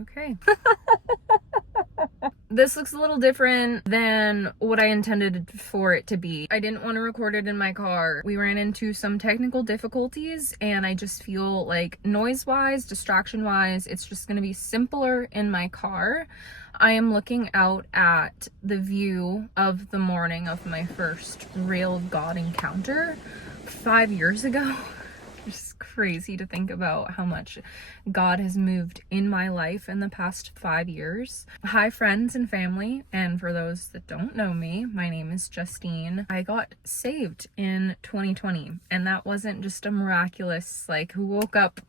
Okay. This looks a little different than what I intended for it to be. I didn't want to record it in my car. We ran into some technical difficulties, and I just feel like noise-wise, distraction-wise, it's just going to be simpler in my car. I am looking out at the view of the morning of my first real God encounter 5 years ago. It's crazy to think about how much God has moved in my life in the past 5 years. Hi friends and family, and for those that don't know me, my name is Justine. I got saved in 2020, and that wasn't just a miraculous, like, who woke up,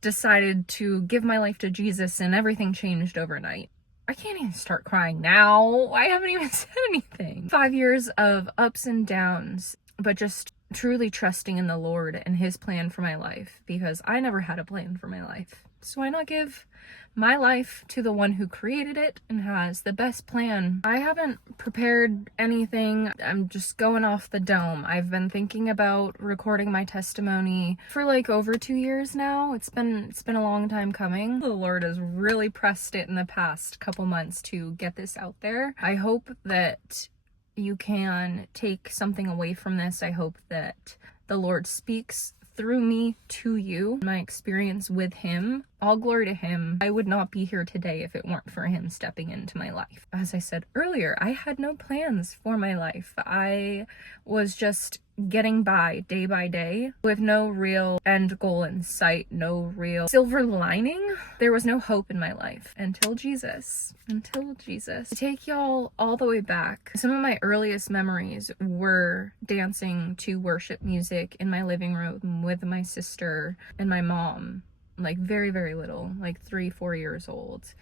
decided to give my life to Jesus and everything changed overnight. I can't even start crying now. I haven't even said anything. 5 years of ups and downs, but just truly trusting in the Lord and his plan for my life, because I never had a plan for my life. So why not give my life to the one who created it and has the best plan? I haven't prepared anything. I'm just going off the dome. I've been thinking about recording my testimony for like over 2 years now. It's been a long time coming. The Lord has really pressed it in the past couple months to get this out there. I hope that you can take something away from this. I hope that the Lord speaks through me to you, my experience with him. All glory to him. I would not be here today if it weren't for him stepping into my life. As I said earlier, I had no plans for my life. I was just getting by day with no real end goal in sight, no real silver lining. There was no hope in my life until Jesus. To take y'all all the way back, some of my earliest memories were dancing to worship music in my living room with my sister and my mom, like very, very little, like 3-4 years old.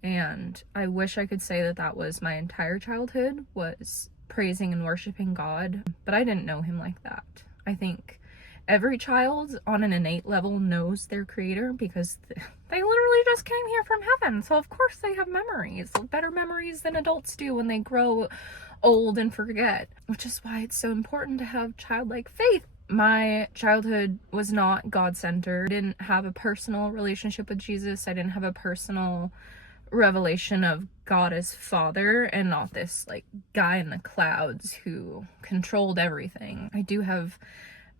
And I wish I could say that that was my entire childhood, was praising and worshiping God, but I didn't know him like that. I think every child on an innate level knows their creator because they literally just came here from heaven. So of course they have memories, better memories than adults do when they grow old and forget, which is why it's so important to have childlike faith. My childhood was not God-centered. I didn't have a personal relationship with Jesus. I didn't have a personal revelation of God as Father and not this like guy in the clouds who controlled everything. I do have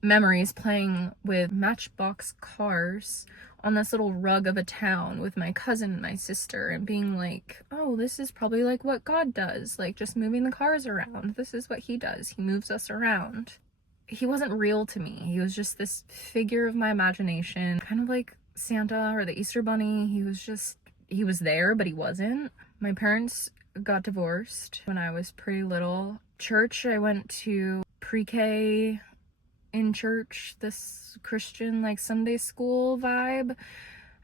memories playing with Matchbox cars on this little rug of a town with my cousin and my sister and being like, oh, this is probably like what God does, like just moving the cars around. This is what he does. He moves us around. He wasn't real to me. He was just this figure of my imagination, kind of like Santa or the Easter Bunny. He was there, but he wasn't. My parents got divorced when I was pretty little. Church, I went to pre-K in church, this Christian like Sunday school vibe.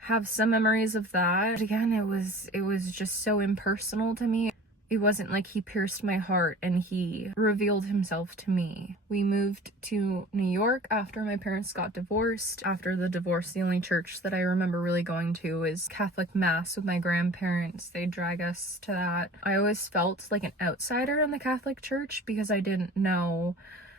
Have some memories of that. But again, it was just so impersonal to me. It wasn't like he pierced my heart and he revealed himself to me. We moved to New York after my parents got divorced. After the divorce, the only church that I remember really going to is Catholic Mass with my grandparents. They drag us to that. I always felt like an outsider in the Catholic Church because I didn't know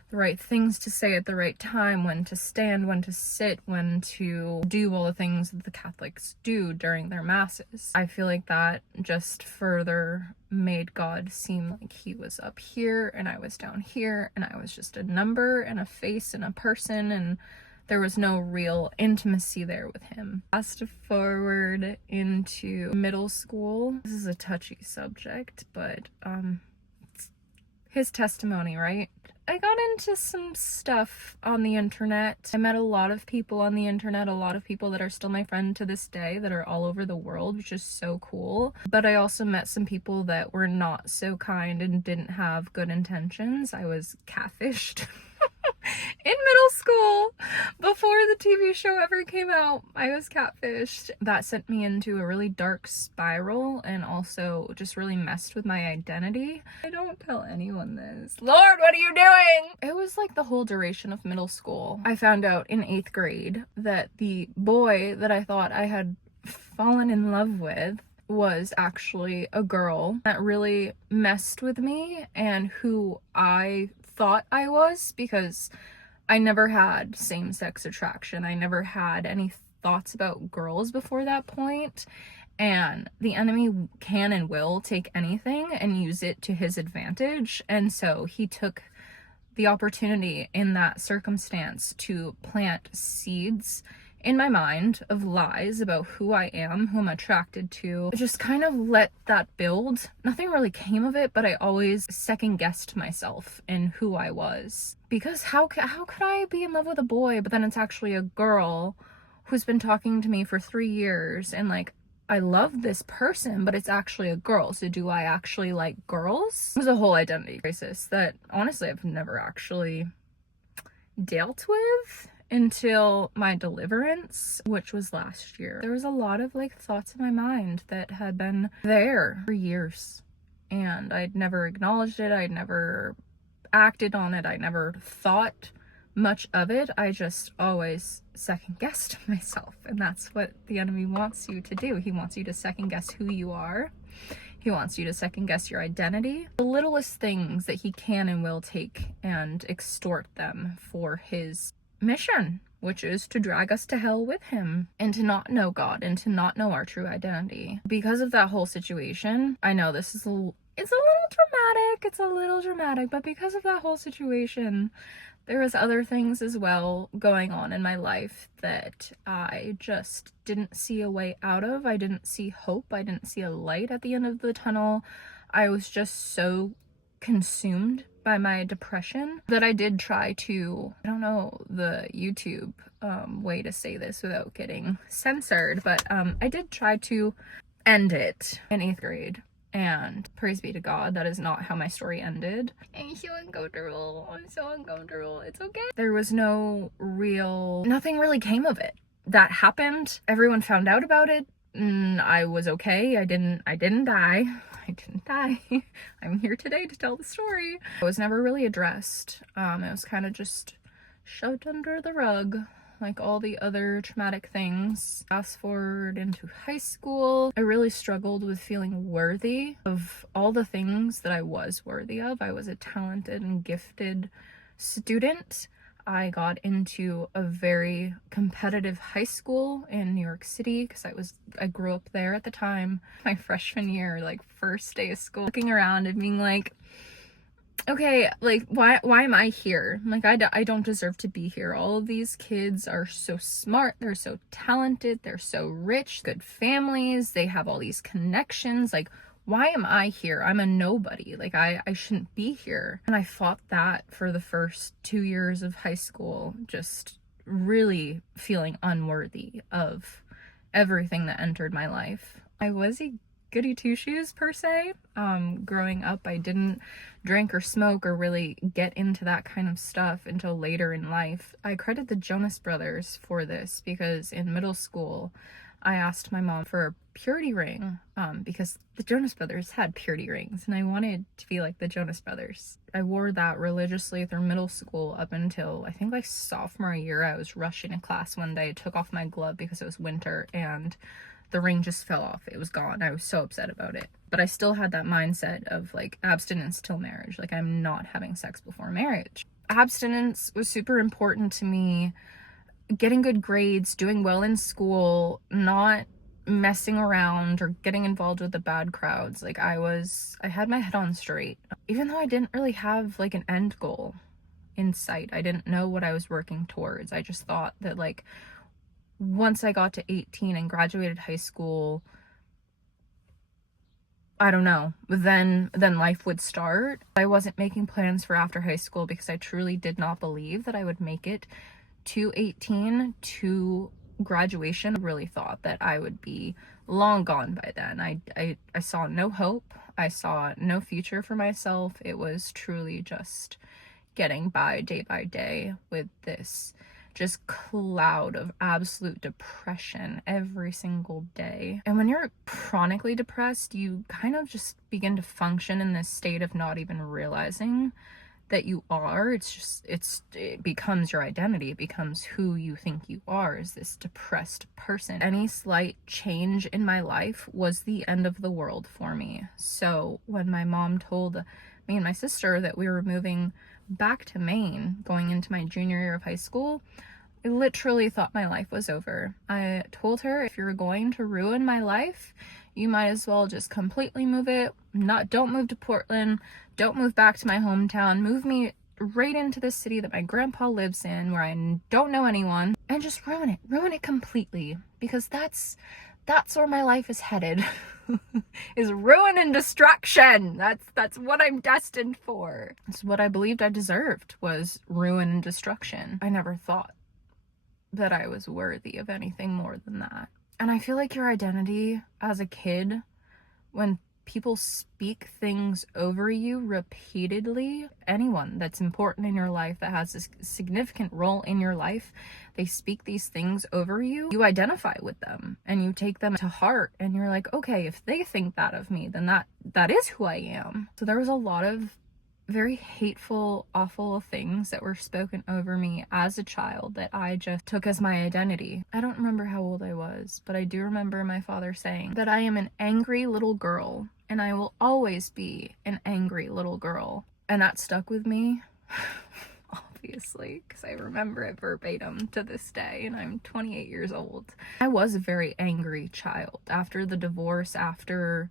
the right things to say at the right time, when to stand, when to sit, when to do all the things that the Catholics do during their masses. I feel like that just further made God seem like he was up here and I was down here and I was just a number and a face and a person, and there was no real intimacy there with him. Fast forward into middle school. This is a touchy subject, but his testimony, right? I got into some stuff on the internet. I met a lot of people on the internet, a lot of people that are still my friend to this day that are all over the world, which is so cool. But I also met some people that were not so kind and didn't have good intentions. I was catfished. In middle school, before the TV show ever came out, I was catfished. That sent me into a really dark spiral and also just really messed with my identity. I don't tell anyone this. Lord, what are you doing? It was like the whole duration of middle school. I found out in 8th grade that the boy that I thought I had fallen in love with was actually a girl that really messed with me and who I thought I was, because I never had same-sex attraction. I never had any thoughts about girls before that point. And the enemy can and will take anything and use it to his advantage. And so he took the opportunity in that circumstance to plant seeds in my mind of lies about who I am, who I'm attracted to. Just kind of let that build. Nothing really came of it, but I always second guessed myself in who I was. Because how could I be in love with a boy, but then it's actually a girl who's been talking to me for 3 years, and like, I love this person, but it's actually a girl. So do I actually like girls? It was a whole identity crisis that honestly I've never actually dealt with until my deliverance, which was last year. There was a lot of like thoughts in my mind that had been there for years, and I'd never acknowledged it. I'd never acted on it. I never thought much of it. I just always second guessed myself, and that's what the enemy wants you to do. He wants you to second guess who you are. He wants you to second guess your identity. The littlest things that he can and will take and extort them for his mission, which is to drag us to hell with him and to not know God and to not know our true identity. Because of that whole situation, I know this is it's a little dramatic, but because of that whole situation, there was other things as well going on in my life that I just didn't see a way out of. I didn't see hope. I didn't see a light at the end of the tunnel. I was just so consumed by my depression that I did try to, I don't know the YouTube way to say this without getting censored, but I did try to end it in 8th grade. And praise be to God, that is not how my story ended. I'm so uncomfortable. It's okay. There was nothing really came of it. That happened. Everyone found out about it. I was okay. I didn't die. I'm here today to tell the story. It was never really addressed. It was kind of just shoved under the rug, like all the other traumatic things. Fast forward into high school, I really struggled with feeling worthy of all the things that I was worthy of. I was a talented and gifted student. I got into a very competitive high school in New York City because I grew up there at the time. My freshman year, like first day of school, looking around and being like, okay, like, why am I here? Like, I don't deserve to be here. All of these kids are so smart. They're so talented. They're so rich, good families. They have all these connections. Like, why am I here? I'm a nobody. Like, I shouldn't be here. And I fought that for the first 2 years of high school, just really feeling unworthy of everything that entered my life. I was a goody two-shoes per se. Growing up, I didn't drink or smoke or really get into that kind of stuff until later in life. I credit the Jonas Brothers for this because in middle school, I asked my mom for a purity ring because the Jonas Brothers had purity rings and I wanted to be like the Jonas Brothers. I wore that religiously through middle school up until I think like sophomore year. I was rushing to class one day, took off my glove because it was winter, and the ring just fell off. It was gone. I was so upset about it. But I still had that mindset of like abstinence till marriage. Like, I'm not having sex before marriage. Abstinence was super important to me. Getting good grades, doing well in school, not messing around or getting involved with the bad crowds. Like, I had my head on straight. Even though I didn't really have like an end goal in sight. I didn't know what I was working towards. I just thought that like once I got to 18 and graduated high school, I don't know, then life would start. I wasn't making plans for after high school because I truly did not believe that I would make it to 18 to graduation. I really thought that I would be long gone by then. I saw no hope. I saw no future for myself. It was truly just getting by day with this just cloud of absolute depression every single day. And when you're chronically depressed, you kind of just begin to function in this state of not even realizing that you are. It becomes your identity. It becomes who you think you are, is this depressed person. Any slight change in my life was the end of the world for me. So when my mom told me and my sister that we were moving back to Maine going into my junior year of high school, I literally thought my life was over. I told her, if you're going to ruin my life, you might as well just completely move it. Don't move to Portland. Don't move back to my hometown. Move me right into the city that my grandpa lives in, where I don't know anyone, and just ruin it. Ruin it completely, because that's where my life is headed. Is ruin and destruction. That's what I'm destined for. It's what I believed I deserved, was ruin and destruction. I never thought that I was worthy of anything more than that. And I feel like your identity as a kid, when people speak things over you repeatedly, anyone that's important in your life, that has a significant role in your life, they speak these things over you, you identify with them and you take them to heart, and you're like, okay, if they think that of me, then that is who I am. So there was a lot of very hateful, awful things that were spoken over me as a child that I just took as my identity. I don't remember how old I was, but I do remember my father saying that I am an angry little girl, and I will always be an angry little girl. And that stuck with me, obviously, because I remember it verbatim to this day, and I'm 28 years old. I was a very angry child. After the divorce, after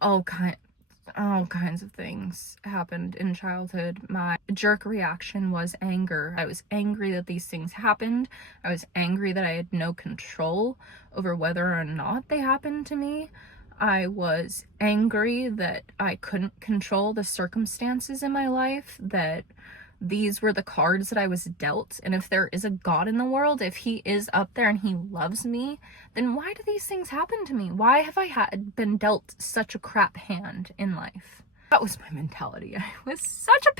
all kinds of things happened in childhood, my jerk reaction was anger. I was angry that these things happened. I was angry that I had no control over whether or not they happened to me. I was angry that I couldn't control the circumstances in my life, that these were the cards that I was dealt, and if there is a God in the world, if he is up there and he loves me, then why do these things happen to me? Why have I been dealt such a crap hand in life? That was my mentality. I was such a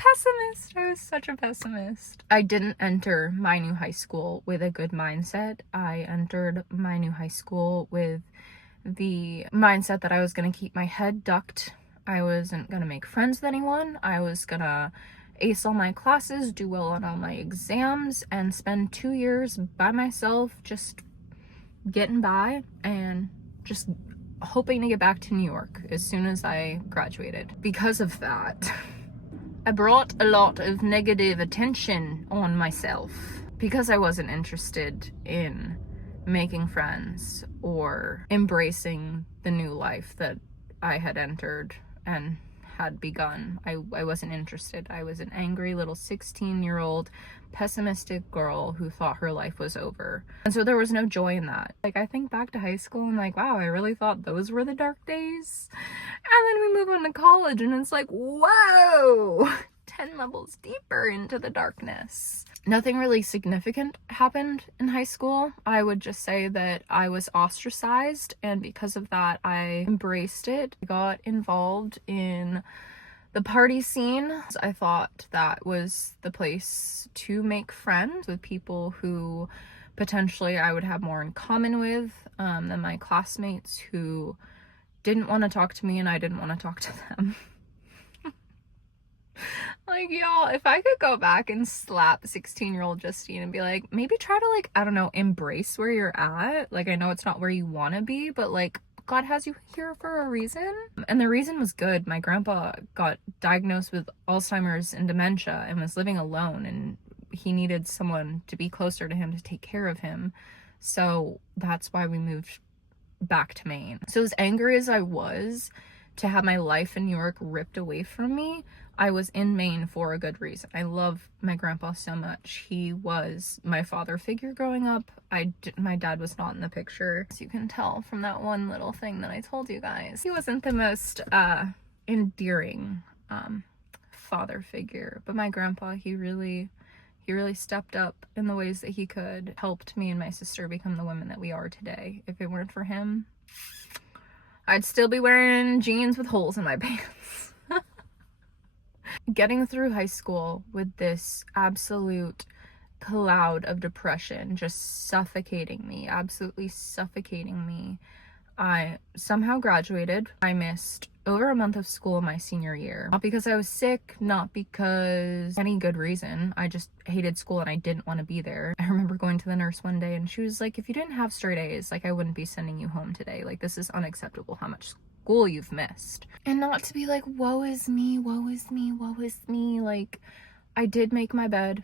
pessimist. I didn't enter my new high school with a good mindset. I entered my new high school with the mindset that I was going to keep my head ducked. I wasn't going to make friends with anyone. I was going to ace all my classes, do well on all my exams, and spend 2 years by myself just getting by and just hoping to get back to New York as soon as I graduated. Because of that, I brought a lot of negative attention on myself because I wasn't interested in making friends or embracing the new life that I had entered and had begun. I wasn't interested. I was an angry little 16-year-old pessimistic girl who thought her life was over. And so there was no joy in that. Like, I think back to high school and like, wow, I really thought those were the dark days. And then we move on to college and it's like, whoa, 10 levels deeper into the darkness. Nothing really significant happened in high school. I would just say that I was ostracized, and because of that, I embraced it. I got involved in the party scene. I thought that was the place to make friends with people who potentially I would have more in common with than my classmates who didn't want to talk to me and I didn't want to talk to them. Like, y'all, if I could go back and slap 16-year-old Justine and be like, maybe try to, like, I don't know, embrace where you're at. Like, I know it's not where you want to be, but, like, God has you here for a reason. And the reason was good. My grandpa got diagnosed with Alzheimer's and dementia and was living alone, and he needed someone to be closer to him to take care of him. So that's why we moved back to Maine. So as angry as I was to have my life in New York ripped away from me, I was in Maine for a good reason. I love my grandpa so much. He was my father figure growing up. My dad was not in the picture, as you can tell from that one little thing that I told you guys. He wasn't the most endearing father figure, but my grandpa, he really stepped up in the ways that he could, helped me and my sister become the women that we are today. If it weren't for him, I'd still be wearing jeans with holes in my pants. Getting through high school with this absolute cloud of depression just suffocating me, absolutely suffocating me, I somehow graduated. I missed over a month of school my senior year. Not because I was sick, not because any good reason. I just hated school and I didn't want to be there. I remember going to the nurse one day and she was like, if you didn't have straight A's, like, I wouldn't be sending you home today. Like, this is unacceptable how much school you've missed. And not to be like, woe is me, woe is me, woe is me. Like, I did make my bed.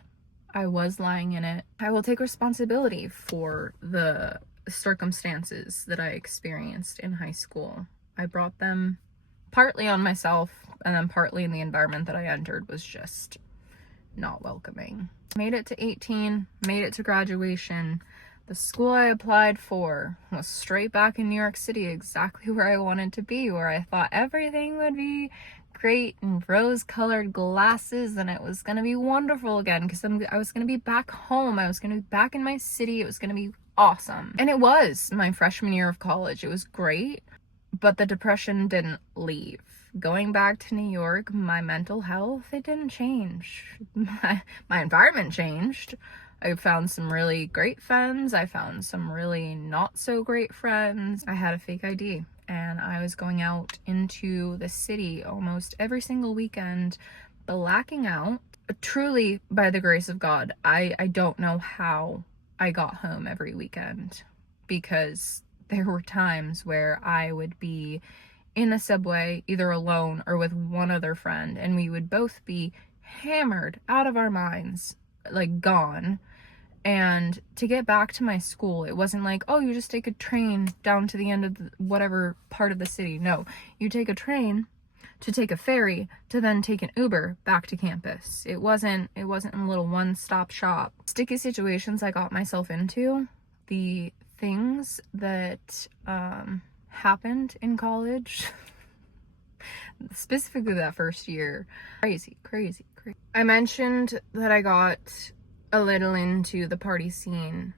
I was lying in it. I will take responsibility for the circumstances that I experienced in high school. I brought them partly on myself, and then partly in the environment that I entered was just not welcoming. Made it to 18, made it to graduation. The school I applied for was straight back in New York City, exactly where I wanted to be, where I thought everything would be great and rose-colored glasses and it was gonna be wonderful again because I was gonna be back home. I was gonna be back in my city. It was gonna be awesome. And it was my freshman year of college. It was great, but the depression didn't leave. Going back to New York, my mental health, it didn't change. My environment changed. I found some really great friends. I found some really not so great friends. I had a fake ID and I was going out into the city almost every single weekend, blacking out. Truly, by the grace of God, I don't know how I got home every weekend, because there were times where I would be in the subway, either alone or with one other friend, and we would both be hammered out of our minds, like gone. And to get back to my school, it wasn't like, oh, you just take a train down to the end of whatever part of the city. No, you take a train to take a ferry to then take an Uber back to campus. It wasn't a little one-stop shop. Sticky situations I got myself into, the things that happened in college, specifically that first year, crazy. I mentioned that I got a little into the party scene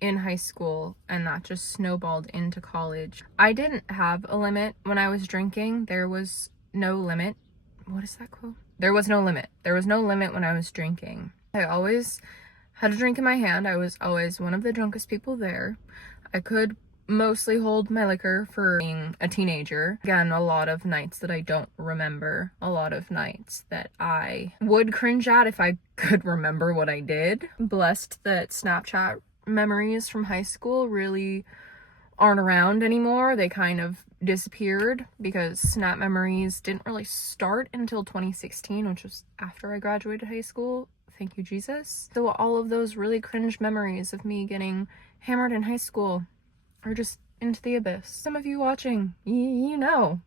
in high school, and that just snowballed into college. I didn't have a limit when I was drinking. There was no limit. What is that quote? There was no limit. There was no limit when I was drinking. I always had a drink in my hand. I was always one of the drunkest people there. I could mostly hold my liquor for being a teenager. Again, a lot of nights that I don't remember. A lot of nights that I would cringe at if I could remember what I did. Blessed that Snapchat memories from high school really aren't around anymore. They kind of disappeared because Snap memories didn't really start until 2016, which was after I graduated high school. Thank you, Jesus. So all of those really cringe memories of me getting hammered in high school are just into the abyss. Some of you watching, you know.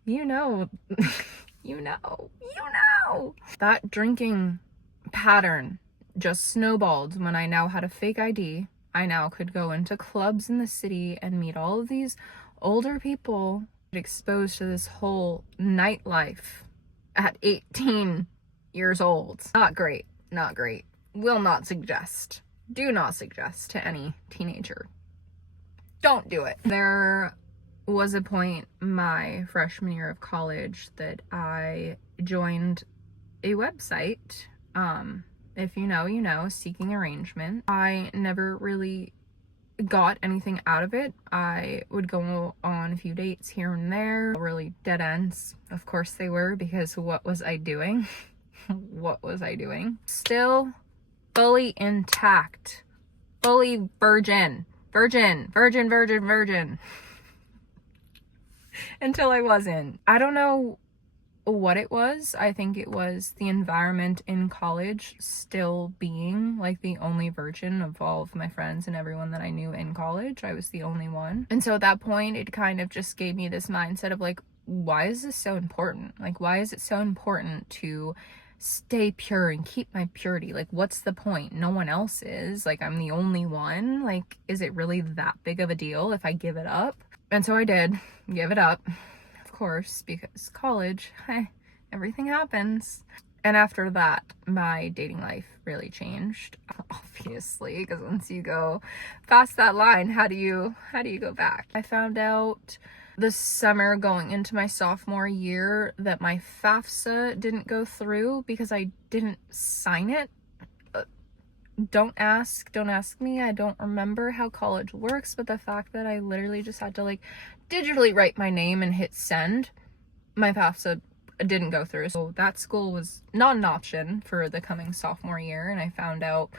That drinking pattern just snowballed when I now had a fake ID. I now could go into clubs in the city and meet all of these older people exposed to this whole nightlife at 18 years old. Not great. Will not suggest. Do not suggest to any teenager. Don't do it. There was a point my freshman year of college that I joined a website. If you know, you know, Seeking Arrangement. I never really got anything out of it. I would go on a few dates here and there, really dead ends. Of course they were, because what was I doing? What was I doing? Still fully intact, fully virgin. Until I wasn't. I don't know what it was. I think it was the environment in college, still being like the only virgin of all of my friends and everyone that I knew in college. I was the only one. And so at that point, it kind of just gave me this mindset of like, why is this so important? Like, why is it so important to stay pure and keep my purity? Like, what's the point? No one else is. Like, I'm the only one. Like, is it really that big of a deal if I give it up? And so I did give it up, of course, because college, everything happens. And after that, my dating life really changed, obviously, because once you go past that line, how do you go back? I found out this summer going into my sophomore year that my FAFSA didn't go through because I didn't sign it. Don't ask me. I don't remember how college works, but the fact that I literally just had to like digitally write my name and hit send, my FAFSA didn't go through. So that school was not an option for the coming sophomore year, and I found out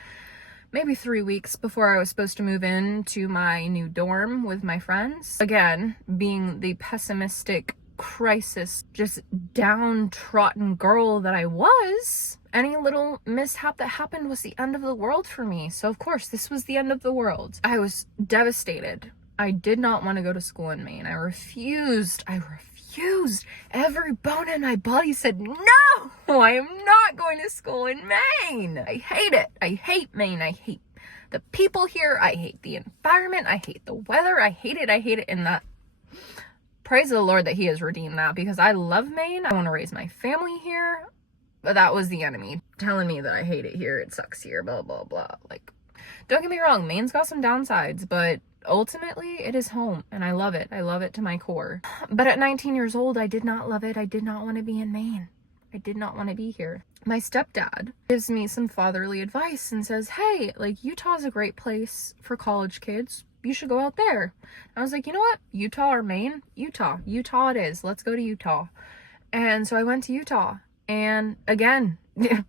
maybe 3 weeks before I was supposed to move in to my new dorm with my friends. Again, being the pessimistic, crisis, just downtrodden girl that I was Any little mishap that happened was the end of the world for me. So of course, this was the end of the world. I was devastated. I did not want to go to school in Maine. I refused. Every bone in my body said, no, I am not going to school in Maine. I hate it. I hate Maine. I hate the people here. I hate the environment. I hate the weather. I hate it. And that, praise the Lord that he has redeemed that, because I love Maine. I want to raise my family here. But that was the enemy telling me that I hate it here. It sucks here, blah, blah, blah. Like, don't get me wrong. Maine's got some downsides, but ultimately it is home and I love it. I love it to my core. But at 19 years old, I did not love it. I did not want to be in Maine. I did not want to be here. My stepdad gives me some fatherly advice and says, hey, like, Utah's a great place for college kids. You should go out there. I was like, you know what? Utah or Maine? Utah. Utah it is. Let's go to Utah. And so I went to Utah. And again,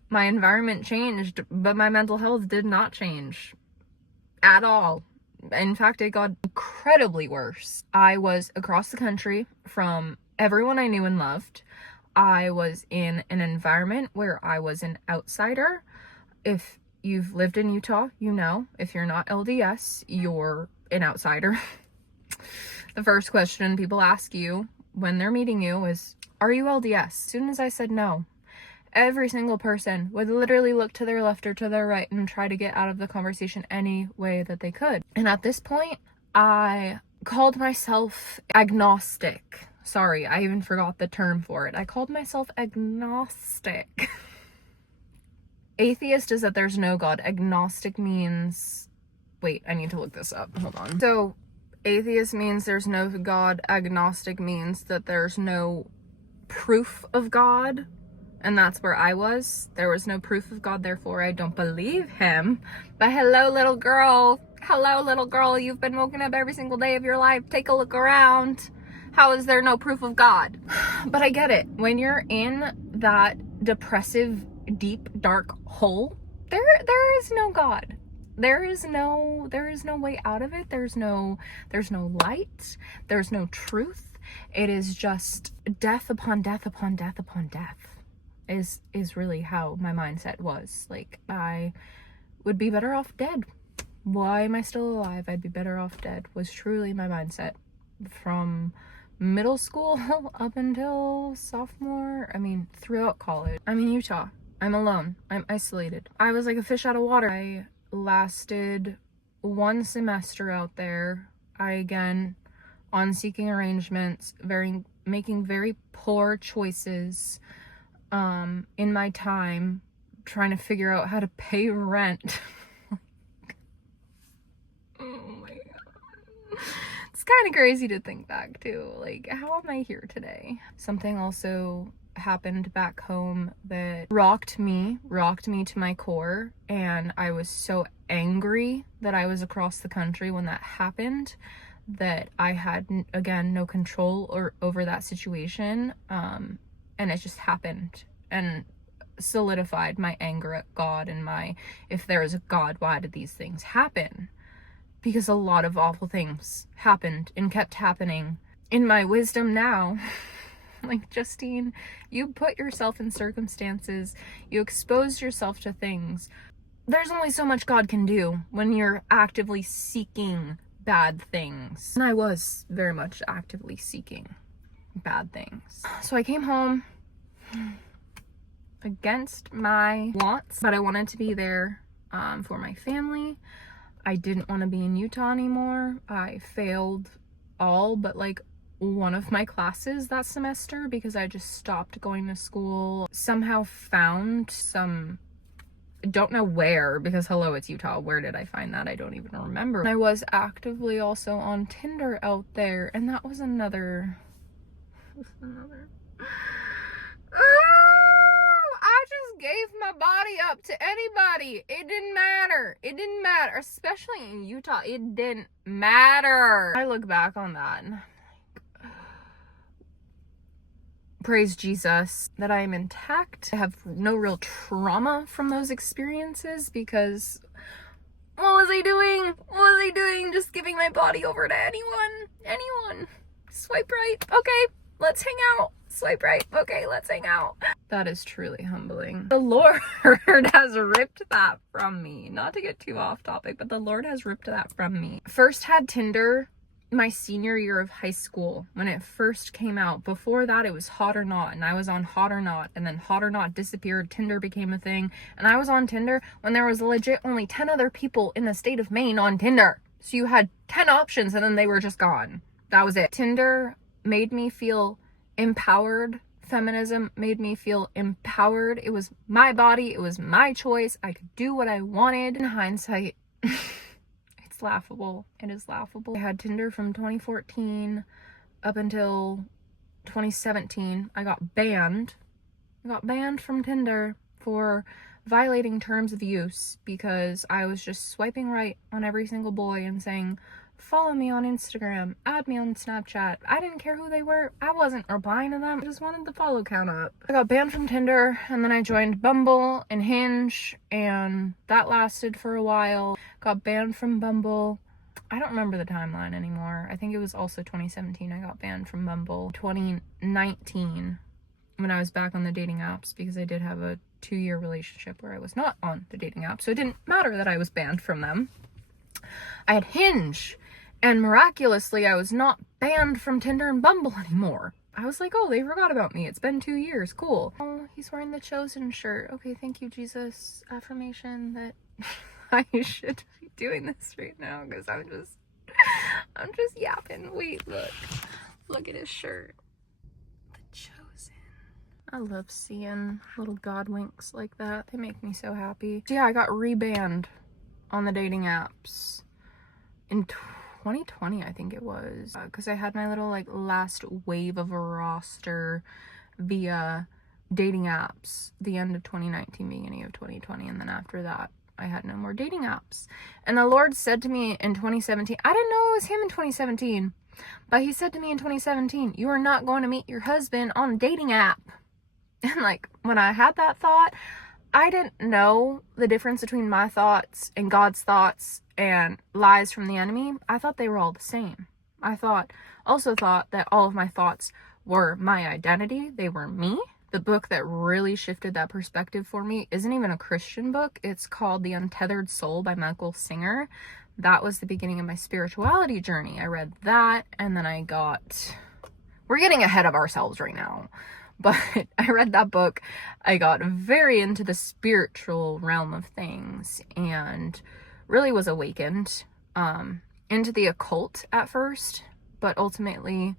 my environment changed, but my mental health did not change at all. In fact, it got incredibly worse. I was across the country from everyone I knew and loved. I was in an environment where I was an outsider. If you've lived in Utah, you know. If you're not LDS, you're an outsider. The first question people ask you when they're meeting you is, are you LDS? As soon as I said no, every single person would literally look to their left or to their right and try to get out of the conversation any way that they could. And at this point, I called myself agnostic. Sorry, I even forgot the term for it. I called myself agnostic. Atheist is that there's no God. Agnostic means... Wait, I need to look this up. Hold on. So, atheist means there's no God. Agnostic means that there's no proof of God. And that's where I was. There was no proof of God, therefore I don't believe him. But hello, little girl. Hello, little girl. You've been woken up every single day of your life. Take a look around. How is there no proof of God? But I get it. When you're in that depressive, deep, dark hole, there is no God. There is no way out of it. There's no light. There's no truth. It is just death upon death upon death upon death. Is really how my mindset was. Like, I would be better off dead. Why am I still alive? I'd be better off dead was truly my mindset from middle school up until sophomore. I mean, throughout college. I'm in Utah. I'm alone. I'm isolated. I was like a fish out of water. I lasted one semester out there. I, again, on seeking arrangements, making very poor choices in my time, trying to figure out how to pay rent. Oh my god. It's kind of crazy to think back to. Like, how am I here today? Something also happened back home that rocked me to my core, and I was so angry that I was across the country when that happened, that I had, again, no control over that situation. And it just happened and solidified my anger at God and if there is a God, why did these things happen? Because a lot of awful things happened and kept happening. In my wisdom now, like, Justine, you put yourself in circumstances, you expose yourself to things. There's only so much God can do when you're actively seeking bad things. And I was very much actively seeking bad things. So I came home against my wants, but I wanted to be there for my family. I didn't want to be in Utah anymore. I failed all but like one of my classes that semester because I just stopped going to school. Somehow found some, don't know where, because hello, it's Utah. Where did I find that? I don't even remember. I was actively also on Tinder out there, and that was another. I just gave my body up to anybody. It didn't matter. It didn't matter, especially in Utah. It didn't matter. I look back on that and praise Jesus that I am intact. I have no real trauma from those experiences because what was I doing? What was I doing? Just giving my body over to anyone. Swipe right. Okay, let's hang out. Swipe right. Okay, let's hang out. That is truly humbling. The Lord has ripped that from me. Not to get too off topic, but the Lord has ripped that from me. First had Tinder my senior year of high school when it first came out. Before that, it was Hot or Not, and I was on Hot or Not, and then Hot or Not disappeared. Tinder became a thing, and I was on Tinder when there was legit only 10 other people in the state of Maine on Tinder. So you had 10 options, and then they were just gone. That was it. Tinder made me feel empowered. Feminism made me feel empowered. It was my body. It was my choice. I could do what I wanted. In hindsight, it's laughable. It is laughable. I had Tinder from 2014 up until 2017. I got banned. I got banned from Tinder for violating terms of use because I was just swiping right on every single boy and saying, follow me on Instagram, add me on Snapchat. I didn't care who they were. I wasn't replying to them. I just wanted the follow count up. I got banned from Tinder, and then I joined Bumble and Hinge, and that lasted for a while. Got banned from Bumble. I don't remember the timeline anymore. I think it was also 2017 I got banned from Bumble. 2019, when I was back on the dating apps, because I did have a 2-year relationship where I was not on the dating app, so it didn't matter that I was banned from them. I had Hinge, and miraculously I was not banned from Tinder and Bumble anymore. I was like, oh, they forgot about me. It's been 2 years. Cool. Oh, he's wearing the Chosen shirt. Okay, thank you, Jesus. Affirmation that I should be doing this right now, because I'm just yapping. Wait, look at his shirt. The Chosen. I love seeing little God winks like that. They make me so happy. So yeah, I got rebanned on the dating apps in 2020, I think it was, because I had my little like last wave of a roster via dating apps, the end of 2019, beginning of 2020, and then after that I had no more dating apps. And the Lord said to me in 2017, I didn't know it was him in 2017, but he said to me in 2017, you are not going to meet your husband on a dating app. And like, when I had that thought, I didn't know the difference between my thoughts and God's thoughts and lies from the enemy. I thought they were all the same. I also thought that all of my thoughts were my identity. They were me. The book that really shifted that perspective for me isn't even a Christian book. It's called The Untethered Soul by Michael Singer. That was the beginning of my spirituality journey. I read that, and then we're getting ahead of ourselves right now. But I read that book, I got very into the spiritual realm of things and really was awakened into the occult at first, but ultimately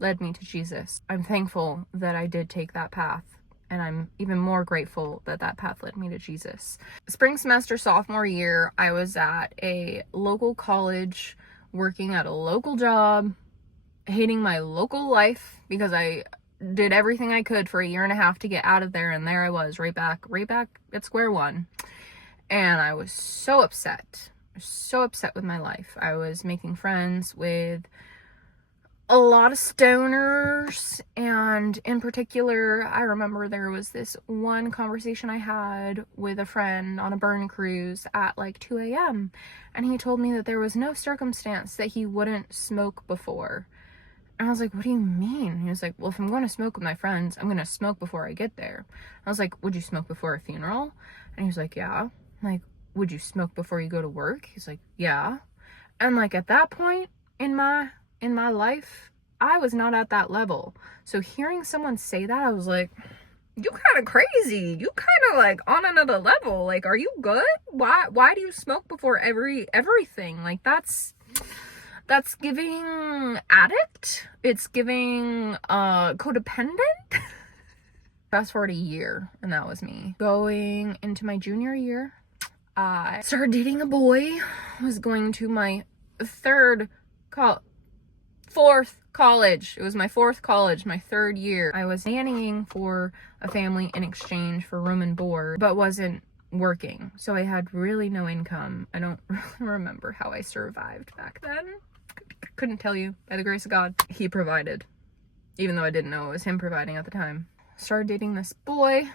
led me to Jesus. I'm thankful that I did take that path, and I'm even more grateful that that path led me to Jesus. Spring semester sophomore year, I was at a local college, working at a local job, hating my local life because I did everything I could for a year and a half to get out of there, and there I was right back at square one. And I was so upset with my life. I was making friends with a lot of stoners, and in particular, I remember there was this one conversation I had with a friend on a burn cruise at like 2 a.m. and he told me that there was no circumstance that he wouldn't smoke before. And I was like, what do you mean? He was like, well, if I'm going to smoke with my friends, I'm going to smoke before I get there. I was like, would you smoke before a funeral? And he was like, yeah. I'm like, would you smoke before you go to work? He's like, yeah. And like at that point in my life, I was not at that level. So hearing someone say that, I was like, you kind of crazy. You kind of like on another level. Like, are you good? Why do you smoke before everything? Like that's giving addict. It's giving codependent. Fast forward a year, and that was me. Going into my junior year, I started dating a boy. I was going to my fourth college. It was my fourth college, my third year. I was nannying for a family in exchange for room and board, but wasn't working. So I had really no income. I don't really remember how I survived back then. Couldn't tell you. By the grace of God, he provided, even though I didn't know it was him providing at the time. Started dating this boy.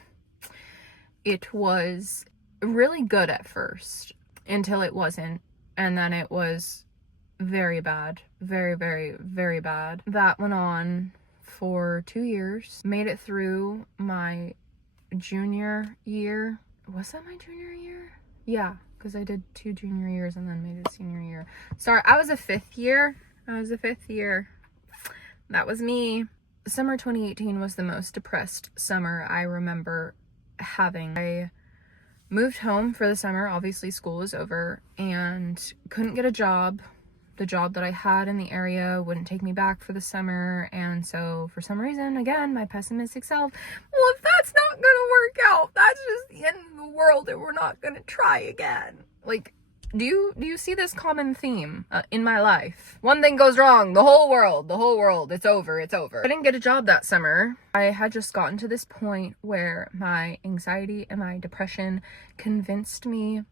It was really good at first until it wasn't, and then it was very bad. Very, very, very bad. That went on for 2 years. Made it through my junior year. Was that my junior year? Yeah, because I did 2 junior years and then made a senior year. Sorry, I was a 5th year. That was me. Summer 2018 was the most depressed summer I remember having. I moved home for the summer. Obviously, school was over and couldn't get a job. The job that I had in the area wouldn't take me back for the summer. And so for some reason, again, my pessimistic self, well, if that's not gonna work out, that's just the end of the world and we're not gonna try again. Like, do you see this common theme in my life? One thing goes wrong, the whole world, it's over. I didn't get a job that summer. I had just gotten to this point where my anxiety and my depression convinced me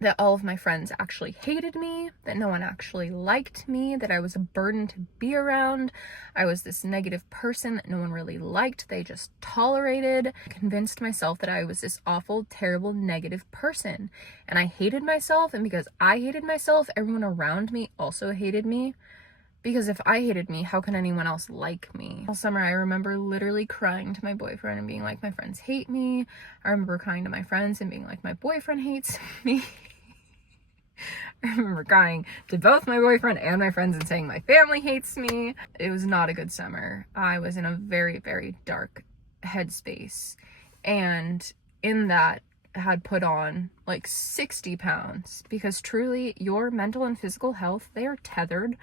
that all of my friends actually hated me, that no one actually liked me, that I was a burden to be around. I was this negative person that no one really liked, they just tolerated. I convinced myself that I was this awful, terrible, negative person. And I hated myself, and because I hated myself, everyone around me also hated me. Because if I hated me, how can anyone else like me? All summer, I remember literally crying to my boyfriend and being like, my friends hate me. I remember crying to my friends and being like, my boyfriend hates me. I remember crying to both my boyfriend and my friends and saying my family hates me. It was not a good summer. I was in a very, very dark headspace. And in that, had put on like 60 pounds. Because truly, your mental and physical health, they are tethered.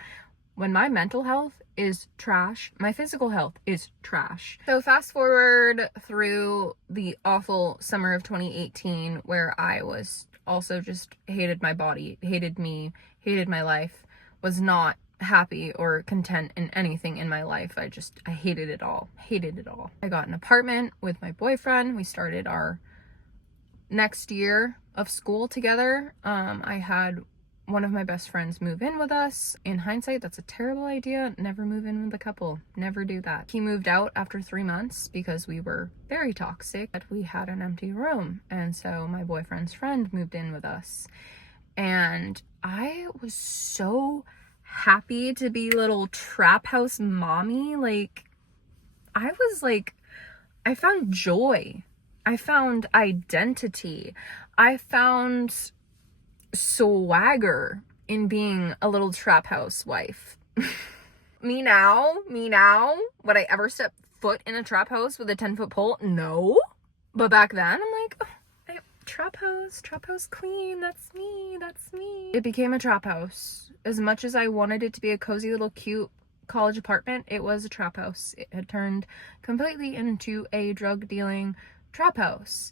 When my mental health is trash, my physical health is trash. So fast forward through the awful summer of 2018, where I was also just hated my body, hated me, hated my life, was not happy or content in anything in my life. I hated it all. I got an apartment with my boyfriend. We started our next year of school together. I had one of my best friends move in with us. In hindsight, that's a terrible idea. Never move in with a couple. Never do that. He moved out after 3 months because we were very toxic, but we had an empty room. And so my boyfriend's friend moved in with us. And I was so happy to be little trap house mommy. Like, I found joy. I found identity. I found swagger in being a little trap house wife. me now, would I ever step foot in a trap house with a 10-foot pole? No. But back then, I'm like, oh, trap house queen, that's me. It became a trap house. As much as I wanted it to be a cozy little cute college apartment, it was a trap house. It had turned completely into a drug dealing trap house.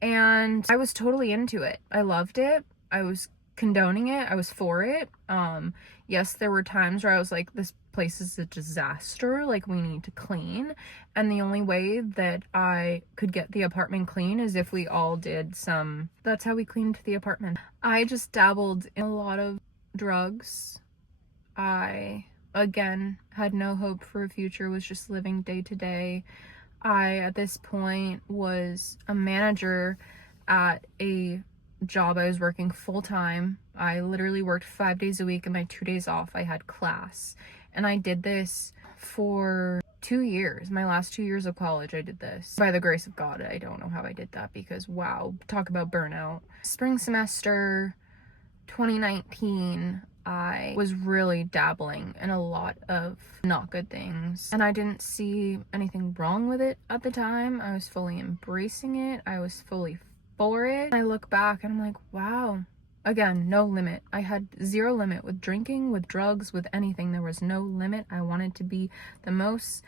And I was totally into it. I loved it. I was condoning it. I was for it. Yes, there were times where I was like, this place is a disaster. Like, we need to clean. And the only way that I could get the apartment clean is if we all did some... That's how we cleaned the apartment. I just dabbled in a lot of drugs. I, again, had no hope for a future, was just living day to day. I, at this point, was a manager at a job. I was working full-time. I literally worked 5 days a week, and my 2 days off I had class. And I did this for 2 years. My last 2 years of college, I did this. By the grace of God, I don't know how I did that, because wow, talk about burnout. Spring semester 2019, I was really dabbling in a lot of not good things, and I didn't see anything wrong with it at the time. I was fully embracing it. I was fully for it. I look back and I'm like, wow. Again, no limit. I had zero limit with drinking, with drugs, with anything. There was no limit. I wanted to be the most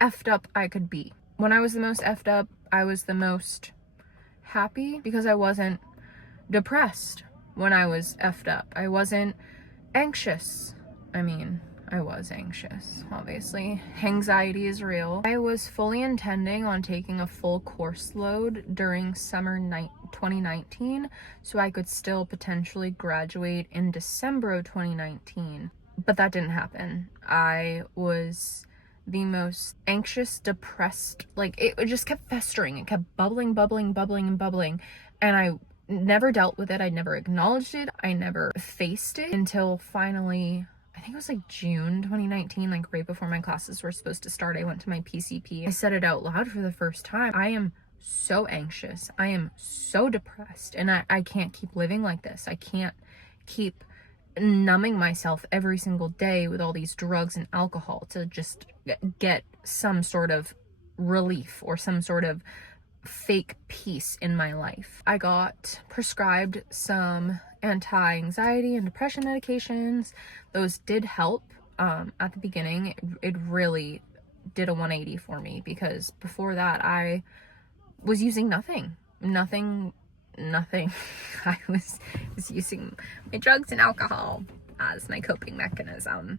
effed up I could be. When I was the most effed up, I was the most happy because I wasn't depressed when I was effed up. I wasn't anxious. I mean, I was anxious, obviously. Anxiety is real. I was fully intending on taking a full course load during summer 2019, so I could still potentially graduate in December of 2019. But that didn't happen. I was the most anxious, depressed, like, it just kept festering. It kept bubbling. And I never dealt with it. I never acknowledged it. I never faced it until finally, I think it was like June 2019, like right before my classes were supposed to start. I went to my PCP. I said it out loud for the first time. I am so anxious. I am so depressed, and I can't keep living like this. I can't keep numbing myself every single day with all these drugs and alcohol to just get some sort of relief or some sort of fake peace in my life. I got prescribed some anti-anxiety and depression medications. Those did help at the beginning. It really did a 180 for me, because before that I was using nothing. I was using my drugs and alcohol as my coping mechanism,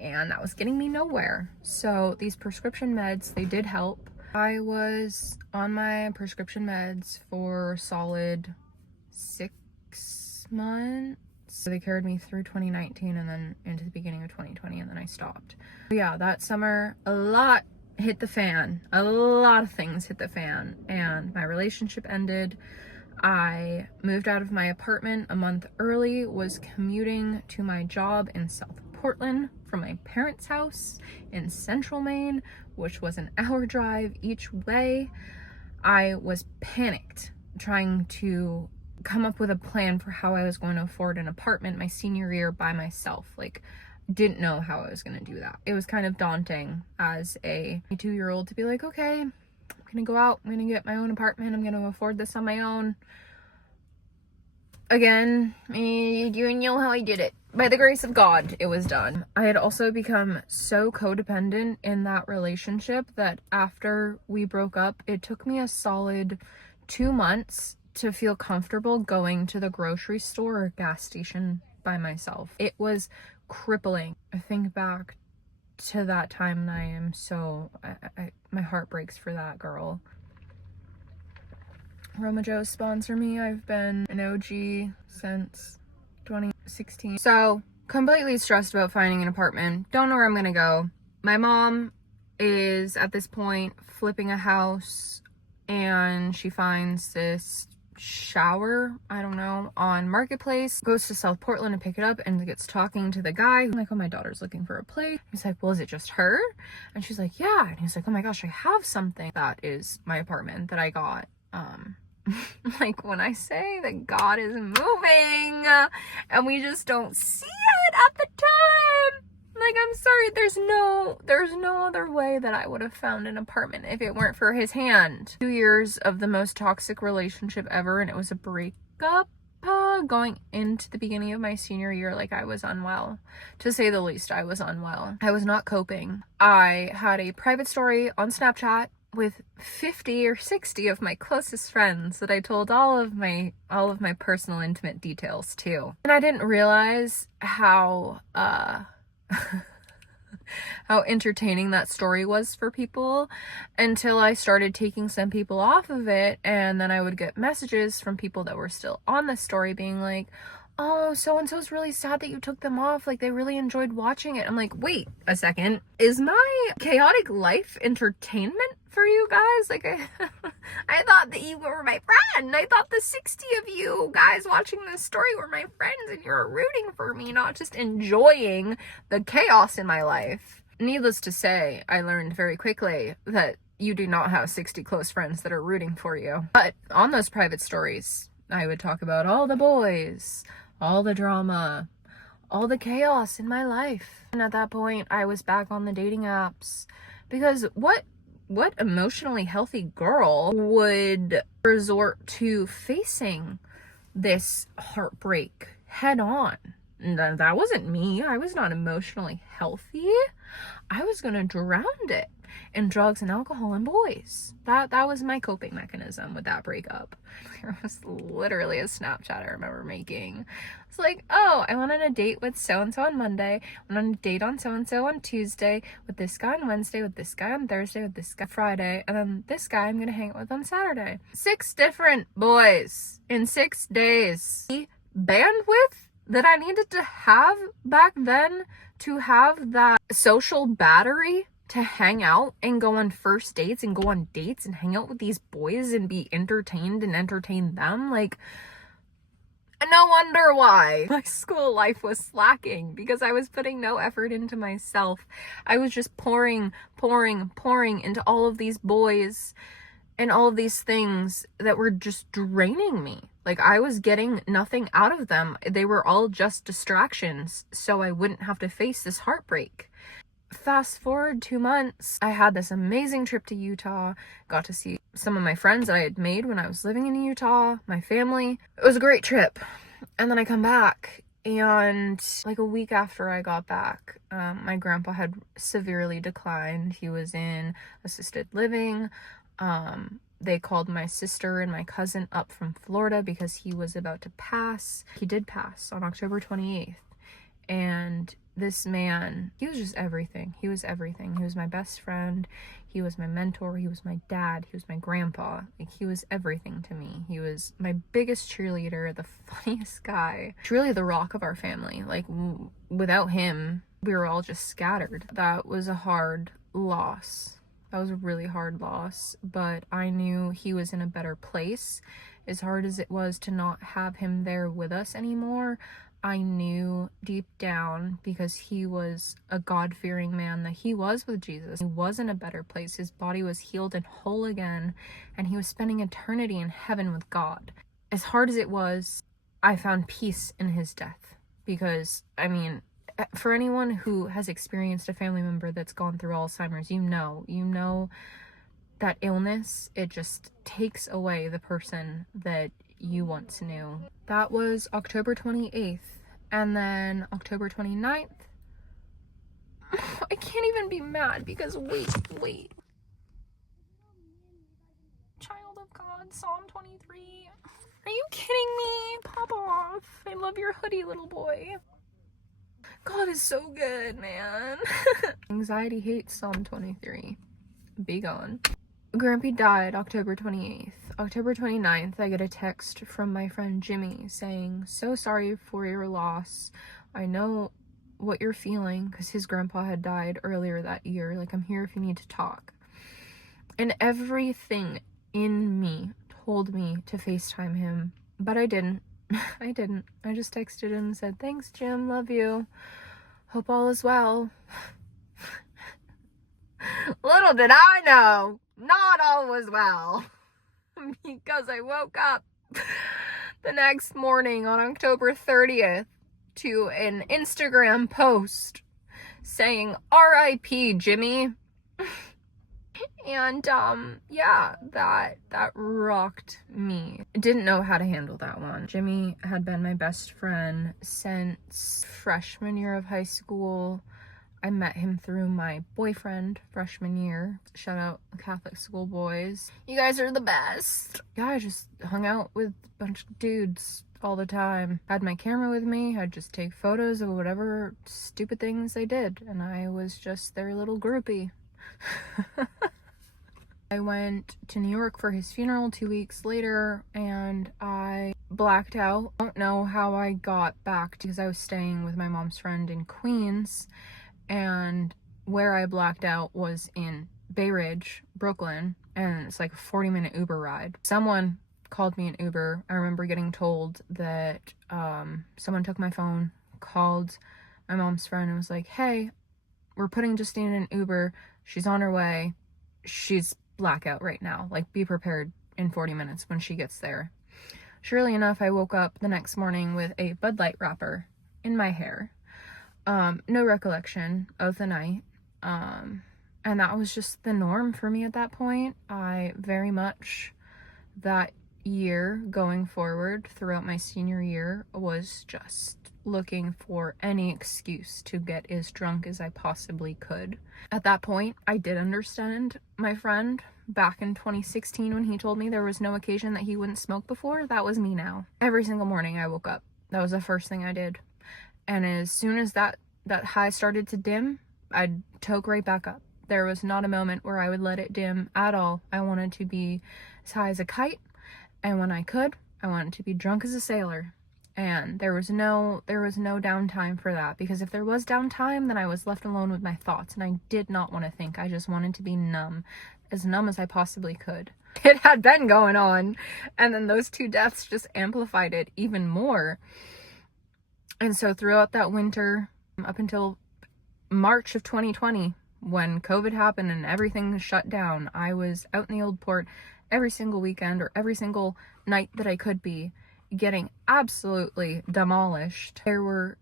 and that was getting me nowhere. So these prescription meds, they did help. I was on my prescription meds for a solid 6 months. So they carried me through 2019 and then into the beginning of 2020, and then I stopped. Yeah, that summer, a lot hit the fan. A lot of things hit the fan, and my relationship ended. I moved out of my apartment a month early, was commuting to my job in South Portland from my parents' house in Central Maine, which was an hour drive each way. I was panicked trying to come up with a plan for how I was going to afford an apartment my senior year by myself. Like, didn't know how I was going to do that. It was kind of daunting as a 22-year-old to be like, okay, I'm going to go out, I'm going to get my own apartment, I'm going to afford this on my own. Again, you know how I did it. By the grace of God, it was done. I had also become so codependent in that relationship that after we broke up, it took me a solid 2 months to feel comfortable going to the grocery store or gas station by myself. It was crippling. I think back to that time and I am so, my heart breaks for that girl. Roma Joe sponsor me. I've been an OG since 2016. So completely stressed about finding an apartment. Don't know where I'm gonna go. My mom is at this point flipping a house, and she finds this shower, I don't know, on Marketplace, goes to South Portland to pick it up, and gets talking to the guy. I'm like, oh, my daughter's looking for a place. He's like, well, is it just her? And she's like, yeah. And he's like, oh my gosh, I have something. That is my apartment that I got. Like, when I say that God is moving and we just don't see it at the time, like, I'm sorry, there's no other way that I would have found an apartment if it weren't for his hand. 2 years of the most toxic relationship ever, and it was a breakup. Going into the beginning of my senior year, like, I was unwell, to say the least. I was unwell. I was not coping. I had a private story on Snapchat with 50 or 60 of my closest friends that I told all of my personal intimate details to. And I didn't realize how how entertaining that story was for people until I started taking some people off of it, and then I would get messages from people that were still on the story being like, oh, so-and-so's really sad that you took them off, like, they really enjoyed watching it. I'm like, wait a second, is my chaotic life entertainment for you guys? Like, I thought that you were my friend. I thought the 60 of you guys watching this story were my friends, and you were rooting for me, not just enjoying the chaos in my life. Needless to say, I learned very quickly that you do not have 60 close friends that are rooting for you. But on those private stories, I would talk about all the boys, all the drama, all the chaos in my life. And at that point, I was back on the dating apps, because what emotionally healthy girl would resort to facing this heartbreak head on? That wasn't me. I was not emotionally healthy. I was gonna drown it in drugs and alcohol and boys. That was my coping mechanism with that breakup. There was literally a Snapchat I remember making. It's like, oh, I went on a date with so-and-so on Monday, went on a date on so-and-so on Tuesday, with this guy on Wednesday, with this guy on Thursday, with this guy Friday, and then this guy I'm gonna hang out with on Saturday. 6 different boys in 6 days. The bandwidth that I needed to have back then to have that social battery to hang out and go on first dates and go on dates and hang out with these boys and be entertained and entertain them, like, no wonder why my school life was slacking, because I was putting no effort into myself. I was just pouring into all of these boys and all of these things that were just draining me. Like, I was getting nothing out of them. They were all just distractions, so I wouldn't have to face this heartbreak. Fast forward 2 months, I had this amazing trip to Utah, got to see some of my friends that I had made when I was living in Utah, my family. It was a great trip. And then I come back, and like a week after I got back, my grandpa had severely declined. He was in assisted living. They called my sister and my cousin up from Florida because he was about to pass. He did pass on October 28th. And this man, he was just everything. He was everything. He was my best friend. He was my mentor. He was my dad. He was my grandpa. Like, he was everything to me. He was my biggest cheerleader, the funniest guy. Truly the rock of our family. Like, without him, we were all just scattered. That was a hard loss. That was a really hard loss, but I knew he was in a better place. As hard as it was to not have him there with us anymore, I knew deep down, because he was a God-fearing man, that he was with Jesus. He was in a better place. His body was healed and whole again, and he was spending eternity in heaven with God. As hard as it was, I found peace in his death, because, I mean, for anyone who has experienced a family member that's gone through Alzheimer's, you know that illness, it just takes away the person that you once knew. That was October 28th. And then October 29th, I can't even be mad because wait. Child of God, Psalm 23. Are you kidding me? Pop off. I love your hoodie, little boy. God is so good, man. Anxiety hates Psalm 23. Be gone. Grampy died October 28th. October 29th, I get a text from my friend Jimmy saying, "So sorry for your loss. I know what you're feeling," because his grandpa had died earlier that year. Like, I'm here if you need to talk. And everything in me told me to FaceTime him, but I didn't. I just texted him and said, "Thanks, Jim. Love you. Hope all is well." Little did I know, not all was well. Because I woke up the next morning on October 30th to an Instagram post saying, "R.I.P. Jimmy." And yeah, that rocked me. Didn't know how to handle that one. Jimmy had been my best friend since freshman year of high school. I met him through my boyfriend freshman year. Shout out Catholic school boys. You guys are the best. Yeah, I just hung out with a bunch of dudes all the time. Had my camera with me. I'd just take photos of whatever stupid things they did, and I was just their little groupie. I went to New York for his funeral 2 weeks later, and I blacked out. I don't know how I got back because I was staying with my mom's friend in Queens, and where I blacked out was in Bay Ridge, Brooklyn, and it's like a 40-minute Uber ride. Someone called me an Uber. I remember getting told that someone took my phone, called my mom's friend, and was like, "Hey, we're putting Justine in an Uber. She's on her way. She's blackout right now. Like, be prepared in 40 minutes when she gets there." Surely enough, I woke up the next morning with a Bud Light wrapper in my hair. No recollection of the night. And that was just the norm for me at that point. I very much, that year going forward throughout my senior year, was just looking for any excuse to get as drunk as I possibly could. At that point, I did understand my friend back in 2016 when he told me there was no occasion that he wouldn't smoke before. That was me now. Every single morning I woke up, that was the first thing I did. And as soon as that high started to dim, I'd toke right back up. There was not a moment where I would let it dim at all. I wanted to be as high as a kite, and when I could, I wanted to be drunk as a sailor. And there was no downtime for that, because if there was downtime, then I was left alone with my thoughts, and I did not want to think. I just wanted to be numb as I possibly could. It had been going on, and then those two deaths just amplified it even more. And so throughout that winter, up until March of 2020, when COVID happened and everything shut down, I was out in the old port every single weekend or every single night that I could be, getting absolutely demolished. There were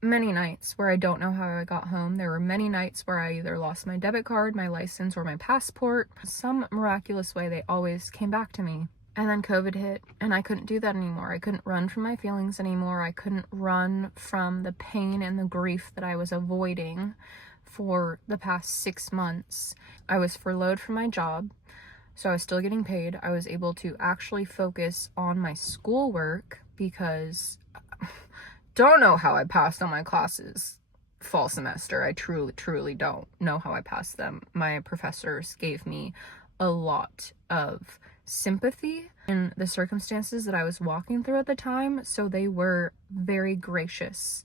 many nights where I don't know how I got home. There were many nights where I either lost my debit card, my license, or my passport. Some miraculous way, they always came back to me. And then COVID hit, and I couldn't do that anymore. I couldn't run from my feelings anymore. I couldn't run from the pain and the grief that I was avoiding for the past 6 months. I was furloughed from my job, so I was still getting paid. I was able to actually focus on my schoolwork because don't know how I passed on my classes fall semester. I truly don't know how I passed them. My professors gave me a lot of sympathy in the circumstances that I was walking through at the time, so they were very gracious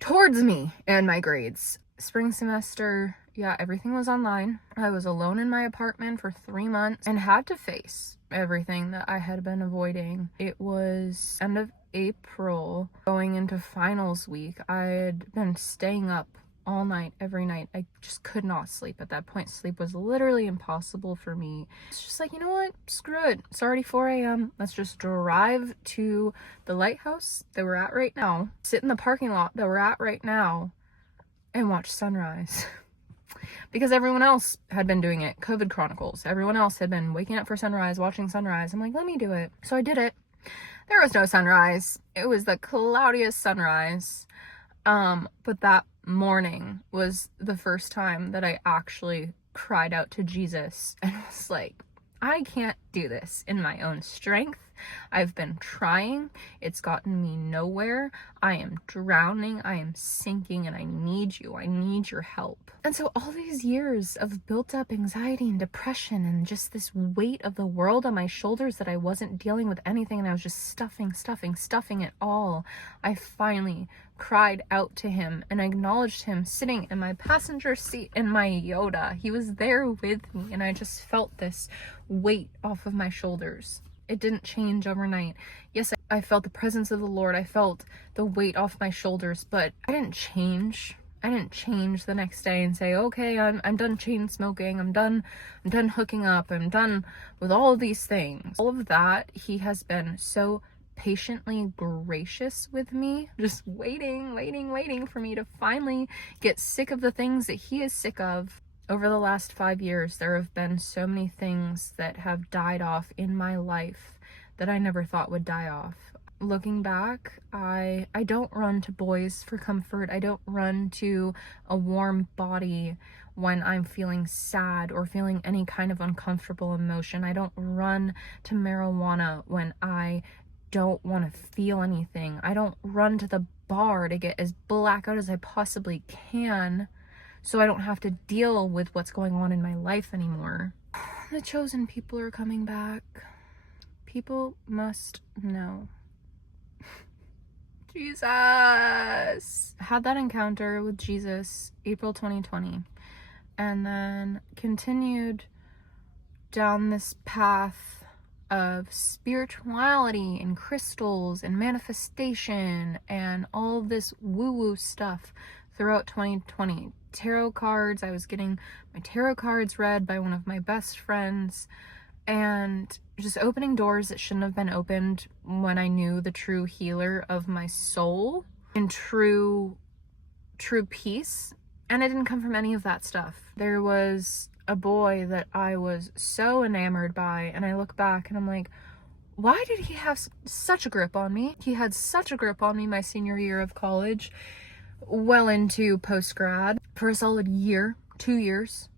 towards me and my grades. Spring semester, yeah, everything was online. I was alone in my apartment for 3 months and had to face everything that I had been avoiding. It was end of April, going into finals week. I had been staying up all night, every night. I just could not sleep. At that point, sleep was literally impossible for me. It's just like, you know what? Screw it. It's already 4 a.m. Let's just drive to the lighthouse that we're at right now, sit in the parking lot that we're at right now, and watch sunrise. Because everyone else had been doing it. COVID Chronicles. Everyone else had been waking up for sunrise, watching sunrise. I'm like, let me do it. So I did it. There was no sunrise. It was the cloudiest sunrise. But that morning was the first time that I actually cried out to Jesus and was like, I can't do this in my own strength. I've been trying. It's gotten me nowhere. I am drowning. I am sinking, and I need you. I need your help. And so all these years of built up anxiety and depression and just this weight of the world on my shoulders that I wasn't dealing with anything, and I was just stuffing it all. I finally cried out to him and acknowledged him sitting in my passenger seat in my Yoda. He was there with me, and I just felt this weight off of my shoulders. It didn't change overnight. Yes, I felt the presence of the Lord. I felt the weight off my shoulders, but I didn't change. I didn't change the next day and say, okay, I'm done chain smoking. I'm done hooking up. I'm done with all of these things. All of that, he has been so patiently gracious with me, just waiting for me to finally get sick of the things that he is sick of. Over the last 5 years, there have been so many things that have died off in my life that I never thought would die off. Looking back, I don't run to boys for comfort. I don't run to a warm body when I'm feeling sad or feeling any kind of uncomfortable emotion. I don't run to marijuana when I don't want to feel anything. I don't run to the bar to get as blackout as I possibly can, so I don't have to deal with what's going on in my life anymore. The chosen people are coming back. People must know. Jesus! Had that encounter with Jesus April 2020, and then continued down this path of spirituality and crystals and manifestation and all of this woo-woo stuff throughout 2020. Tarot cards. I was getting my tarot cards read by one of my best friends, and just opening doors that shouldn't have been opened when I knew the true healer of my soul and true peace. And it didn't come from any of that stuff. There was a boy that I was so enamored by, and I look back and I'm like, why did he have such a grip on me? He had such a grip on me my senior year of college, well into post-grad, for a solid year, 2 years,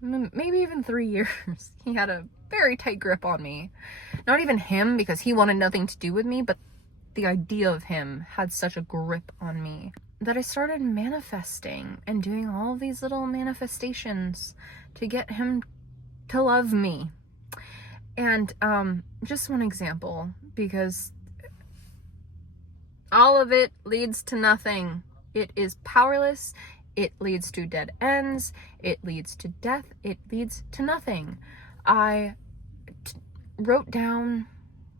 maybe even 3 years. He had a very tight grip on me. Not even him, because he wanted nothing to do with me, but the idea of him had such a grip on me that I started manifesting and doing all of these little manifestations to get him to love me. And just one example, because all of it leads to nothing. It is powerless. It leads to dead ends. It leads to death. It leads to nothing. I wrote down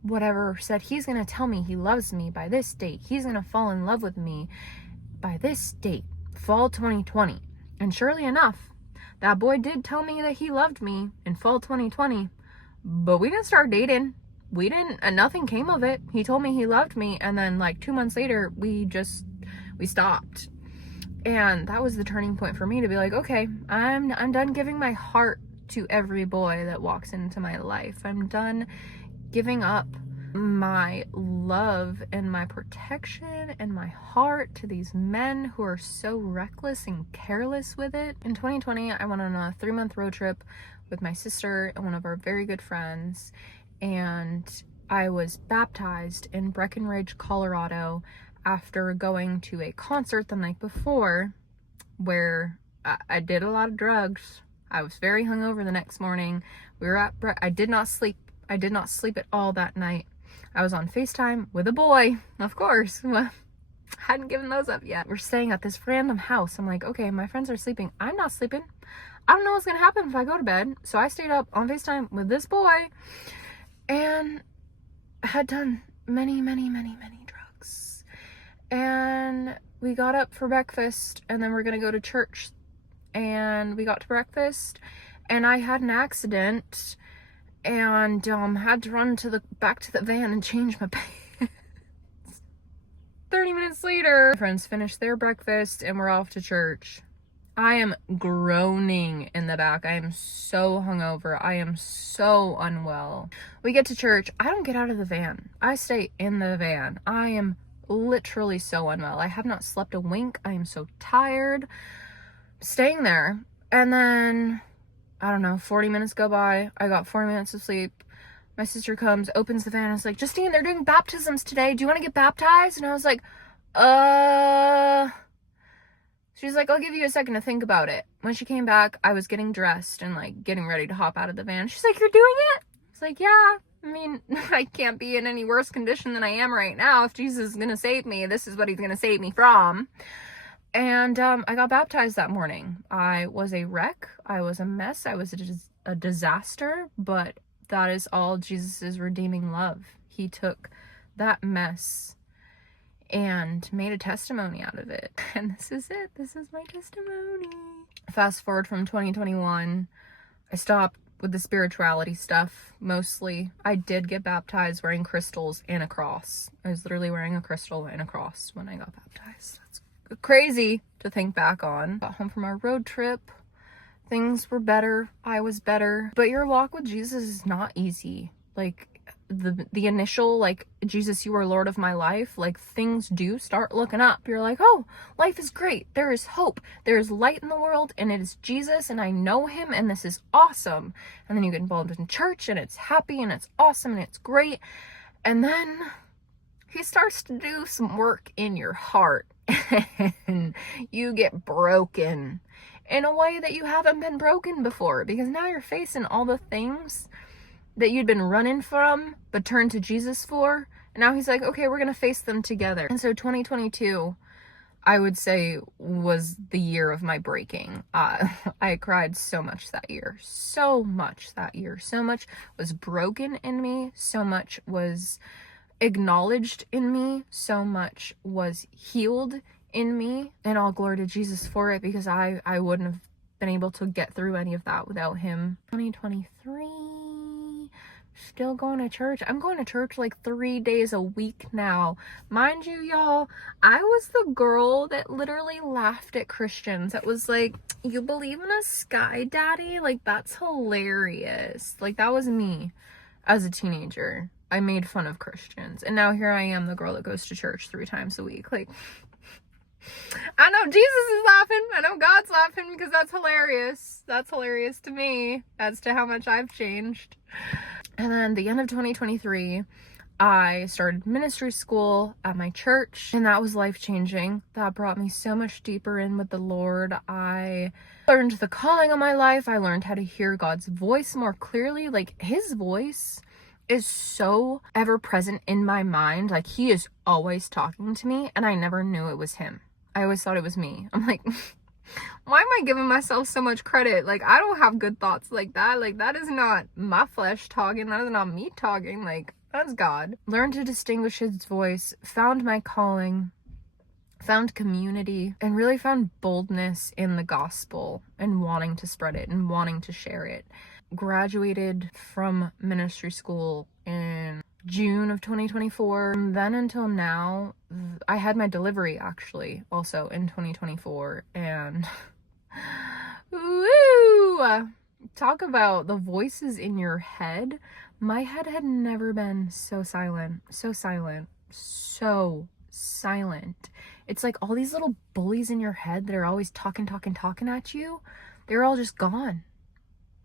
whatever, said he's going to tell me he loves me by this date. He's going to fall in love with me by this date, fall 2020. And surely enough, that boy did tell me that he loved me in fall 2020, but we didn't start dating. We didn't, and nothing came of it. He told me he loved me, and then like 2 months later, we stopped. And that was the turning point for me to be like, okay, I'm done giving my heart to every boy that walks into my life. I'm done giving up my love and my protection and my heart to these men who are so reckless and careless with it. In 2020, I went on a 3-month road trip with my sister and one of our very good friends, and I was baptized in Breckenridge, Colorado, after going to a concert the night before where I did a lot of drugs. I was very hungover the next morning. I did not sleep. I did not sleep at all that night. I was on FaceTime with a boy, of course. Hadn't given those up yet. We're staying at this random house. I'm like, okay, my friends are sleeping. I'm not sleeping. I don't know what's gonna happen if I go to bed. So I stayed up on FaceTime with this boy and had done many, many, many, many drugs. And we got up for breakfast, and then we're gonna go to church. And we got to breakfast, and I had an accident, and had to run back to the van and change my pants. 30 minutes later, my friends finished their breakfast, and we're off to church. I am groaning in the back. I am so hungover. I am so unwell. We get to church. I don't get out of the van. I stay in the van. I am literally so unwell. I have not slept a wink. I am so tired. Staying there. And then, I don't know, 40 minutes go by. I got 4 minutes of sleep. My sister comes, opens the van, and is like, Justine, they're doing baptisms today. Do you want to get baptized? And I was like, She's like, I'll give you a second to think about it. When she came back, I was getting dressed and like getting ready to hop out of the van. She's like, you're doing it? I was like, yeah. I mean, I can't be in any worse condition than I am right now. If Jesus is going to save me, this is what he's going to save me from. And I got baptized that morning. I was a wreck. I was a mess. I was a disaster. But that is all Jesus' redeeming love. He took that mess and made a testimony out of it. And this is it. This is my testimony. Fast forward from 2021, I stopped with the spirituality stuff, mostly. I did get baptized wearing crystals and a cross. I was literally wearing a crystal and a cross when I got baptized. That's crazy to think back on. Got home from our road trip. Things were better. I was better. But your walk with Jesus is not easy. Like, the initial, like, Jesus, you are Lord of my life, like, things do start looking up. You're like, oh, life is great. There is hope. There is light in the world, and it is Jesus, and I know him, and this is awesome. And then you get involved in church, and it's happy, and it's awesome, and it's great. And then he starts to do some work in your heart, and you get broken in a way that you haven't been broken before, because now you're facing all the things that you'd been running from but turned to Jesus for, and now he's like, okay, we're gonna face them together. And so 2022, I would say, was the year of my breaking. I cried so much that year. So much was broken in me. So much was acknowledged in me. So much was healed in me. And all glory to Jesus for it, because I wouldn't have been able to get through any of that without him. 2023, still going to church. I'm going to church like 3 days a week now. Mind you, y'all, I was the girl that literally laughed at Christians. That was like, you believe in a sky daddy? Like, that's hilarious. Like, that was me as a teenager. I made fun of Christians. And now here I am, the girl that goes to church 3 times a week. Like, I know Jesus is laughing. I know God's laughing, because that's hilarious. That's hilarious to me as to how much I've changed. And then the end of 2023, I started ministry school at my church, and that was life-changing. That brought me so much deeper in with the Lord. I learned the calling on my life. I learned how to hear God's voice more clearly. Like, his voice is so ever present in my mind. Like, he is always talking to me, and I never knew it was him. I always thought it was me. I'm like, why am I giving myself so much credit? Like, I don't have good thoughts like that. Like, that is not my flesh talking. That is not me talking. Like, that's God. Learned to distinguish his voice, found my calling, found community, and really found boldness in the gospel and wanting to spread it and wanting to share it. Graduated from ministry school in June of 2024. From then until now, I had my delivery actually also in 2024, and woo! Talk about the voices in your head. My head had never been so silent, so silent, so silent. It's like all these little bullies in your head that are always talking at you, they're all just gone.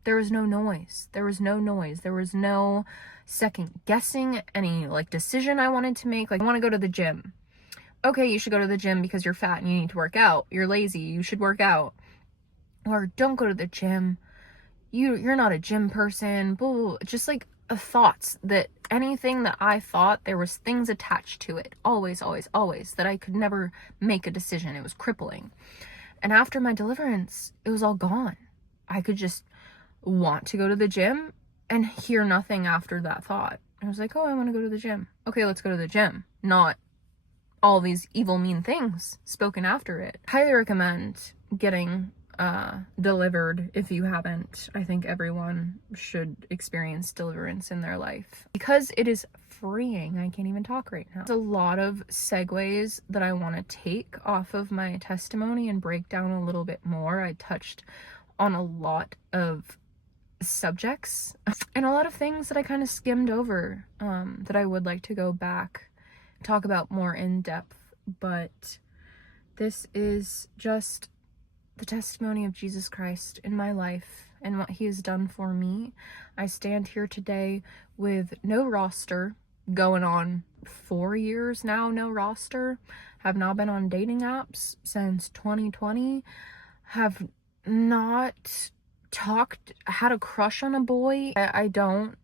There was no noise. There was no noise. There was no second guessing any like decision I wanted to make. Like, I want to go to the gym. Okay, you should go to the gym because you're fat and you need to work out. You're lazy. You should work out. Or don't go to the gym. You're not a gym person. Blah, blah, blah. Just like thoughts that anything that I thought, there was things attached to it. Always, always, always. That I could never make a decision. It was crippling. And after my deliverance, it was all gone. I could just want to go to the gym and hear nothing after that thought. I was like, oh, I want to go to the gym. Okay, let's go to the gym. Not all these evil, mean things spoken after it. Highly recommend getting delivered if you haven't. I think everyone should experience deliverance in their life because it is freeing. I can't even talk right now. There's a lot of segues that I want to take off of my testimony and break down a little bit more. I touched on a lot of subjects and a lot of things that I kind of skimmed over that I would like to go back talk about more in depth, but this is just the testimony of Jesus Christ in my life and what he has done for me. I stand here today with no roster, going on 4 years now, no roster. Have not been on dating apps since 2020. Have not had a crush on a boy. I don't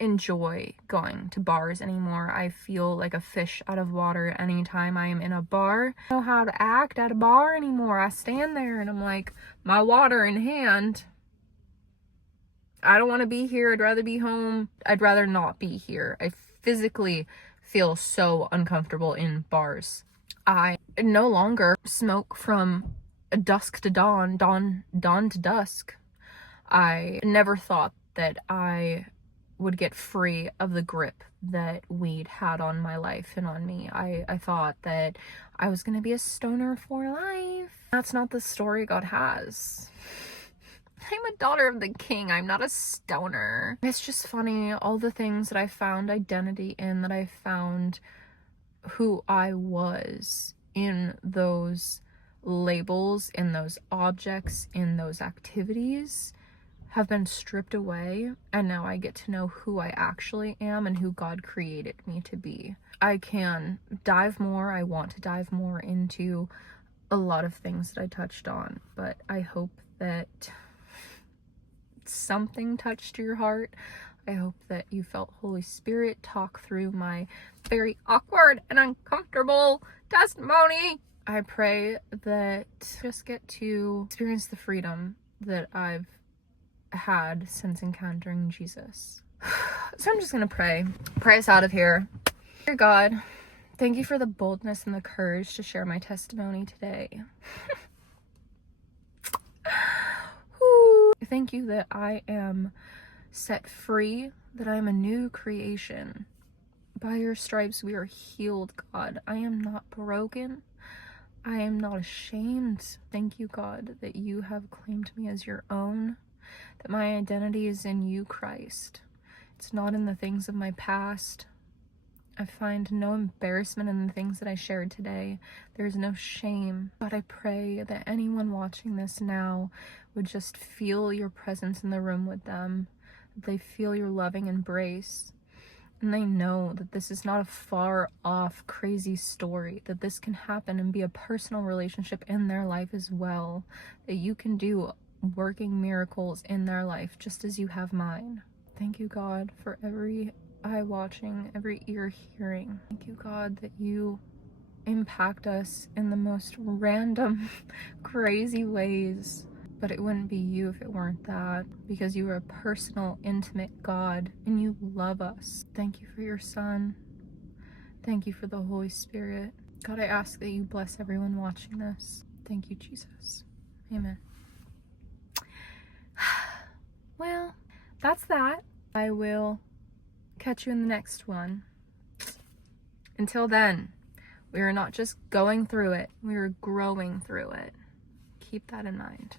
enjoy going to bars anymore. I feel like a fish out of water anytime I am in a bar. I don't know how to act at a bar anymore. I stand there and I'm like, my water in hand. I don't want to be here. I'd rather be home. I'd rather not be here. I physically feel so uncomfortable in bars. I no longer smoke from dusk to dawn, dawn to dusk. I never thought that I would get free of the grip that weed had on my life and on me. I thought that I was going to be a stoner for life. That's not the story God has. I'm a daughter of the King. I'm not a stoner. It's just funny, all the things that I found identity in, that I found who I was in those labels, in those objects, in those activities, have been stripped away, and now I get to know who I actually am and who God created me to be. I can dive more. I want to dive more into a lot of things that I touched on, but I hope that something touched your heart. I hope that you felt Holy Spirit talk through my very awkward and uncomfortable testimony. I pray that just get to experience the freedom that I've had since encountering Jesus. So I'm just gonna pray us out of here. Dear God, thank you for the boldness and the courage to share my testimony today. Thank you that I am set free, that I am a new creation. By your stripes we are healed, God. I am not broken. I am not ashamed. Thank you, God, that you have claimed me as your own, that my identity is in you, Christ. It's not in the things of my past. I find no embarrassment in the things that I shared today. There's no shame. God, I pray that anyone watching this now would just feel your presence in the room with them. That they feel your loving embrace. And they know that this is not a far off, crazy story. That this can happen and be a personal relationship in their life as well. That you can do working miracles in their life just as you have mine. Thank you, God, for every eye watching, every ear hearing. Thank you, God, that you impact us in the most random, crazy ways. But it wouldn't be you if it weren't that, because you are a personal, intimate God and you love us. Thank you for your Son. Thank you for the Holy Spirit. God, I ask that you bless everyone watching this. Thank you, Jesus. Amen. Well, that's that. I will catch you in the next one. Until then, we are not just going through it, we are growing through it. Keep that in mind.